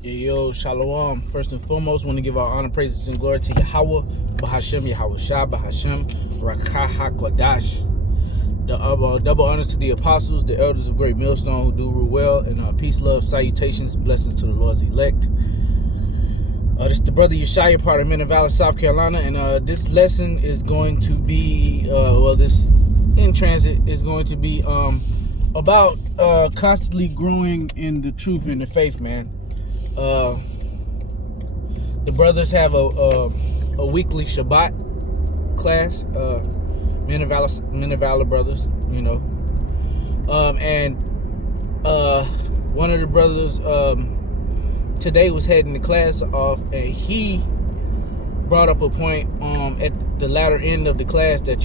Yo, shalom. First and foremost, want to give our honor, praises, and glory to Yahweh, Bahashem, Yahweh Shah, Bahashem, Rakah HaKodash. Double honors to the apostles, the elders of Great Millstone who do rule well, and peace, love, salutations, blessings to the Lord's elect. This is the brother Yeshaya, part of Men of Valor, South Carolina, and this lesson is going to be, this in transit is going to be about constantly growing in the truth and the faith, man. The brothers have a weekly Shabbat class, Men of Valor brothers, you know, and one of the brothers today was heading the class off, and he brought up a point at the latter end of the class that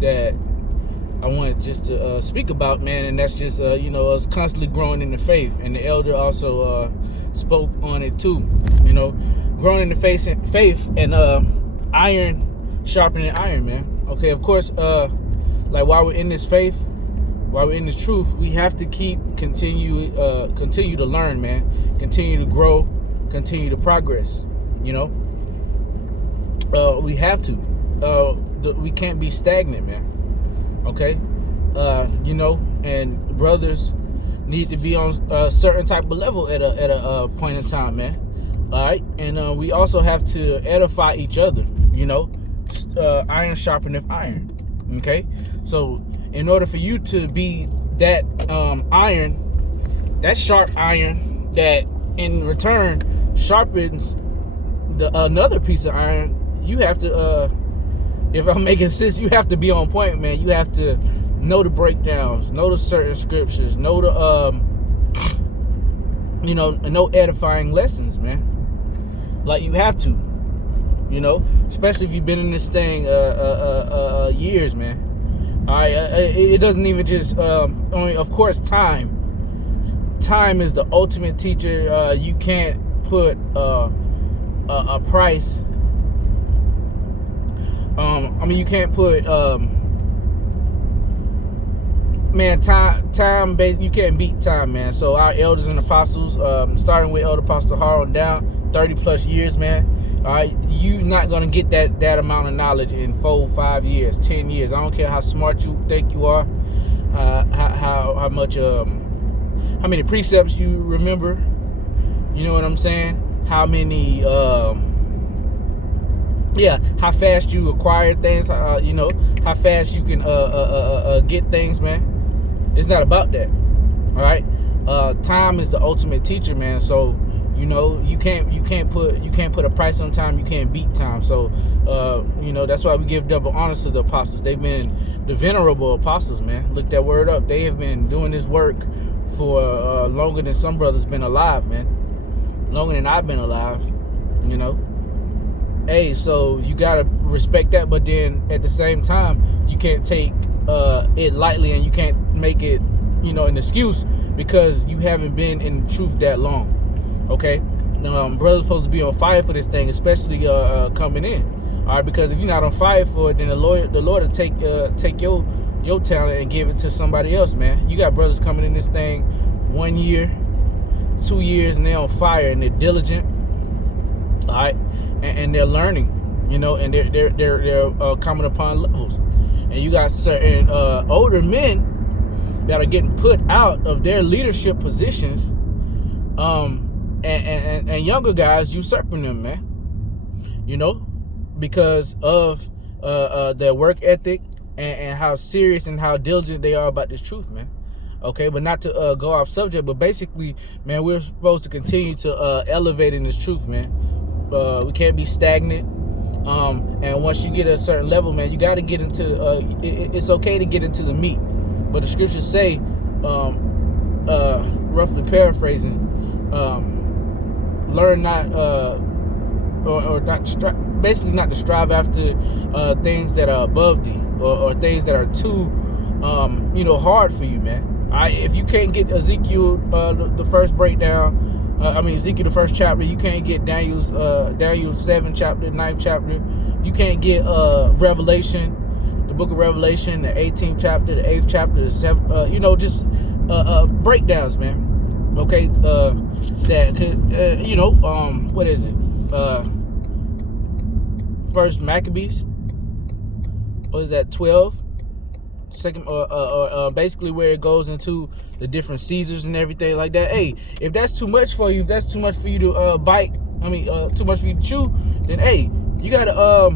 that I wanted just to speak about, man, and that's just us constantly growing in the faith. And the elder also spoke on it too, growing in the faith and iron sharpening iron, man. Okay, of course, like while we're in this faith, while we're in this truth, we have to continue to learn, man, continue to grow, continue to progress. We have to. We can't be stagnant, man. Okay, and brothers need to be on a certain type of level at a point in time, man. All right, and we also have to edify each other. Iron sharpeneth iron. Okay, so in order for you to be that iron, that sharp iron that in return sharpens another piece of iron, you have to. If I'm making sense, you have to be on point, man. You have to know the breakdowns, know the certain scriptures, know the know edifying lessons, man. Like you have to, especially if you've been in this thing years, man. All right, it doesn't even just of course, time is the ultimate teacher. You can't put a price. You can't put time. You can't beat time, man. So our elders and apostles, starting with Elder Apostle Harlan down, 30 plus years, man. All right, you not gonna get that amount of knowledge in 4, 5 years, 10 years. I don't care how smart you think you are, how many precepts you remember. You know what I'm saying? How many how fast you acquire things, how fast you can get things, man. It's not about that. All right, time is the ultimate teacher, man. So you can't put a price on time. You can't beat time. So that's why we give double honors to the apostles. They've been the venerable apostles, man. Look that word up. They have been doing this work for longer than some brothers been alive, man. Longer than I've been alive. Hey, so you gotta respect that, but then at the same time, you can't take it lightly, and you can't make it, an excuse because you haven't been in the truth that long. Okay, brothers supposed to be on fire for this thing, especially coming in. All right, because if you're not on fire for it, then the Lord will take your talent and give it to somebody else, man. You got brothers coming in this thing 1 year, 2 years, and they're on fire and they're diligent. All right. And they're learning, and they're coming upon levels. And you got certain older men that are getting put out of their leadership positions, and younger guys usurping them, man. Because of their work ethic and how serious and how diligent they are about this truth, man. Okay, but not to go off subject, but basically, man, we're supposed to continue to elevate in this truth, man. We can't be stagnant, and once you get a certain level, man, you got to get into it's okay to get into the meat, but the scriptures say, roughly paraphrasing, learn not or not basically not to strive after things that are above thee, or things that are too hard for you, man. If you can't get Ezekiel the first breakdown, Ezekiel the first chapter, you can't get Daniel 7 chapter, 9th chapter, you can't get Revelation, the book of Revelation, the 18th chapter, the 8th chapter, the 7th, breakdowns, man. Okay, that could, what is it? First Maccabees, what is that? 12. Second, basically where it goes into the different Caesars and everything like that. Hey, if that's too much for you, if that's too much for you to bite, too much for you to chew, then hey, you gotta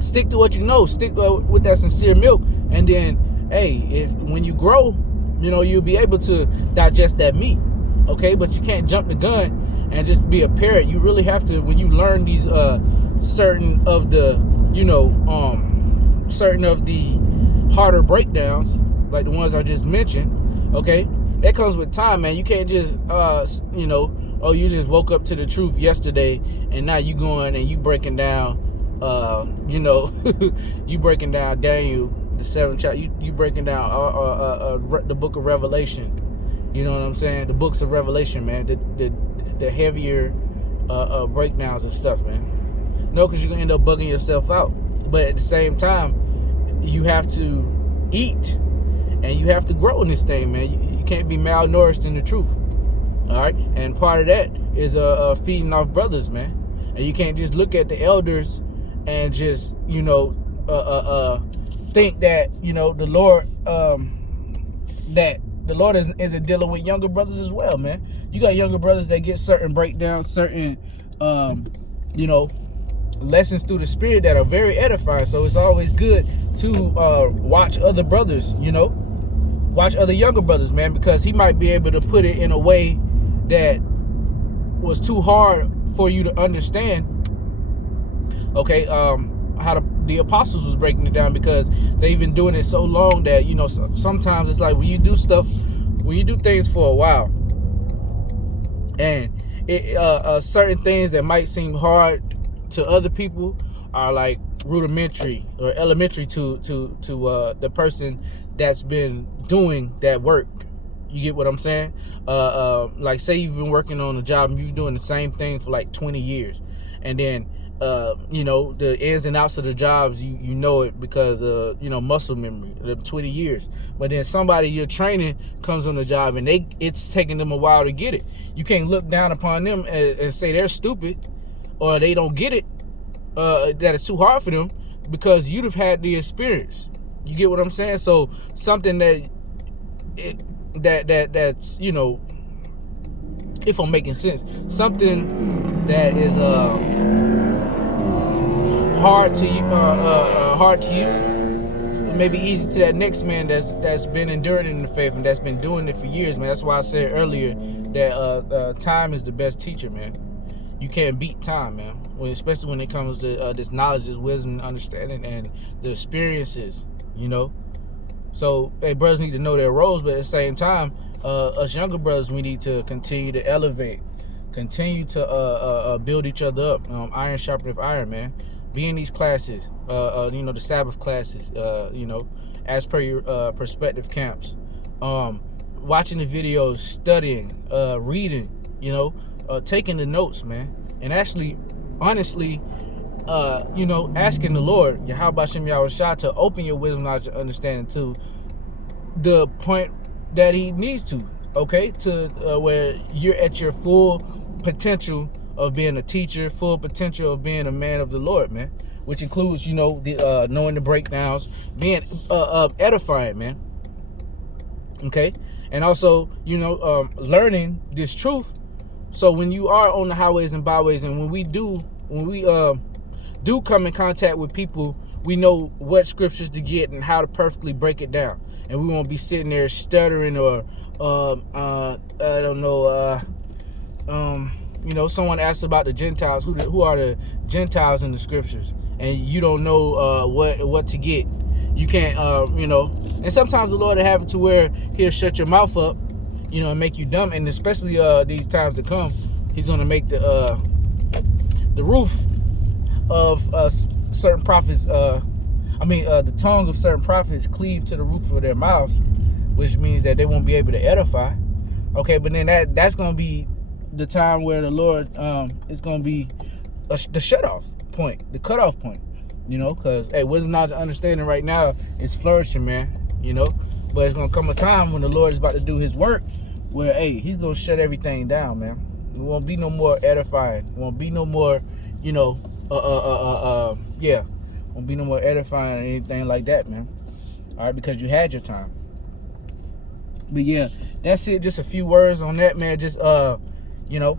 stick to what you know. Stick with that sincere milk, and then hey, if when you grow, you'll be able to digest that meat. Okay, but you can't jump the gun and just be a parrot. You really have to, when you learn these certain of the harder breakdowns, like the ones I just mentioned, okay, that comes with time, man. You can't just you just woke up to the truth yesterday and now you going and you breaking down you breaking down Daniel, the 7th chapter, you breaking down the book of Revelation. You know what I'm saying? The books of Revelation, man. The heavier breakdowns and stuff, man. No, because you're gonna end up bugging yourself out. But at the same time, you have to eat and you have to grow in this thing, man. You can't be malnourished in the truth. All right, and part of that is feeding off brothers, man. And you can't just look at the elders and just think that the Lord that the Lord isn't dealing with younger brothers as well, man. You got younger brothers that get certain breakdowns, certain lessons through the Spirit that are very edifying. So it's always good to watch other brothers, watch other younger brothers, man, because he might be able to put it in a way that was too hard for you to understand. Okay, how the apostles was breaking it down, because they've been doing it so long that sometimes it's like when you do things for a while, and certain things that might seem hard to other people are like rudimentary or elementary to the person that's been doing that work. You get what I'm saying? Like say you've been working on a job and you've been doing the same thing for like 20 years, and then the ins and outs of the jobs, you know it because muscle memory, the 20 years. But then somebody you're training comes on the job and it's taking them a while to get it. You can't look down upon them and say they're stupid or they don't get it, that it's too hard for them, because you'd have had the experience. You get what I'm saying? So something that's if I'm making sense, something that is hard to you, it may be easy to that next man that's been enduring in the faith and that's been doing it for years, man. That's why I said earlier that time is the best teacher, man. You can't beat time, man. Especially when it comes to this knowledge, this wisdom, understanding, and the experiences. So, hey, brothers need to know their roles, but at the same time, us younger brothers, we need to continue to elevate, continue to build each other up. Iron sharpeneth iron, man. Be in these classes, the Sabbath classes, as per your perspective camps. Watching the videos, studying, reading, taking the notes, man. And actually, honestly, asking the Lord, Yahweh Shem Yahushua, to open your wisdom, knowledge, and understanding to the point that he needs to, okay? To where you're at your full potential of being a teacher, full potential of being a man of the Lord, man. Which includes, knowing the breakdowns, being edifying, man. Okay? And also, learning this truth. So when you are on the highways and byways, and when we do come in contact with people, we know what scriptures to get and how to perfectly break it down. And we won't be sitting there stuttering or I don't know, someone asked about the Gentiles. Who are the Gentiles in the scriptures? And you don't know what to get. You can't, and sometimes the Lord will have it to where he'll shut your mouth up, and make you dumb. And especially these times to come, he's going to make the roof of certain prophets, the tongue of certain prophets cleave to the roof of their mouths, which means that they won't be able to edify. Okay, but then that's going to be the time where the Lord is going to be the shut-off point, the cutoff point, because, hey, wisdom, knowledge, and understanding right now is flourishing, man, but it's going to come a time when the Lord is about to do his work where, hey, he's gonna shut everything down, man. It won't be no more edifying. It won't be no more, you know, yeah. Won't be no more edifying or anything like that, man. All right, because you had your time. But yeah, that's it. Just a few words on that, man. Just you know,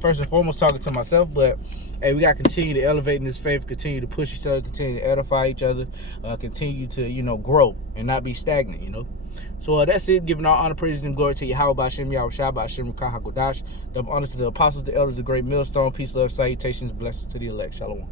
first and foremost talking to myself, but hey, we gotta continue to elevate in this faith, continue to push each other, continue to edify each other, continue to, you know, grow and not be stagnant, you know. So that's it. Giving all honor, praise, and glory to Yahweh B'Shem, Yahweh Shai B'Shem, Ruach HaKodesh. Double honors to the apostles, the elders, the great millstone. Peace, love, salutations, blessings to the elect. Shalom.